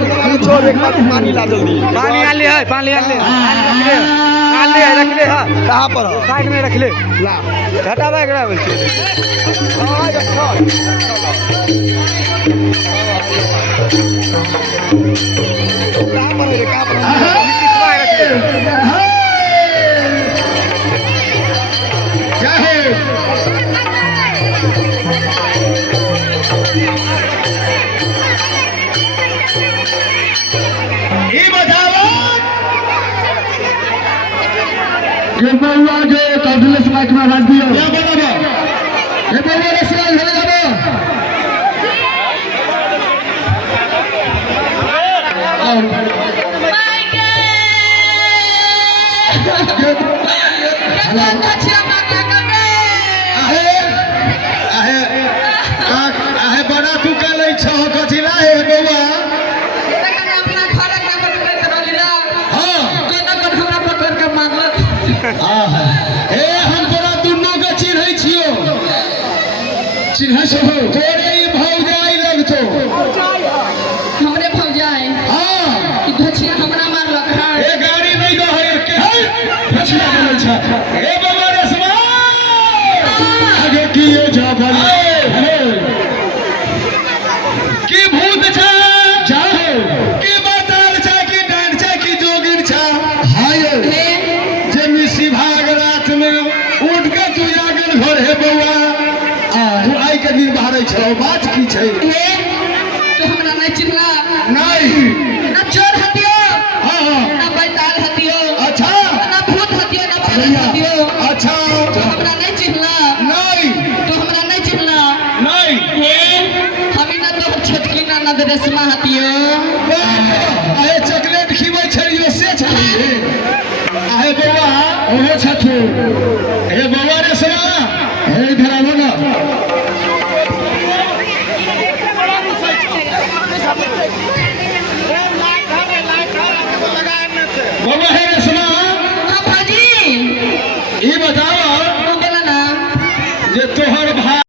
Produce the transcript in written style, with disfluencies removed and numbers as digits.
पानी ला जल्दी पानी आन ले है पानी आन ले रख ले हां कहां पर साइड में रख ले ला घटावा एकरा बोल छी हां रखो कहां पर रे कहां पर किसवा रख ले क्या है ये बताओ ये बउआ जो कार्डलेस माइक में आवाज दियो क्या बताओ ये बउआ रसलाल घरे जाबो आहे बड़ा तू के लै छ कथिला हे बउआ हे हम तोरा दुनू के चिन्है छियो चिन्ह से हो तोरे ई भौजाई लगतो हमरे भौजाई हां कि भछिया हमरा मारलक है ए गाड़ी नहीं दो है के है पछिया बोलै छ ए बाबा रसवा आगे कियो जा भले की भूत छ जाओ की बताल छ की डांड छ की जोगिन छ हाय हे जे मिसी भाग रात में उठ के तू आगन घर हे बउआ तू आई के दिन बाहर छ बात की छै हे तो हमरा नहीं चिन्हला नहीं ना चोर हतियो हां ना बैताल हतियो अच्छा ना भूत हतियो ना प्रेत हतियो अच्छा तो हमरा नहीं चिन्हला नहीं तो हमरा नहीं चिन्हला नहीं हमी ना तो छटकी ना नद रेशमा हतियो आहे चॉकलेट खिबै छरियो से छरिए आहे बउआ ओहे छथु हे बउआ रे सना हे इधर आवो ना बउआ हे रे सना हां भाजी ई बताओ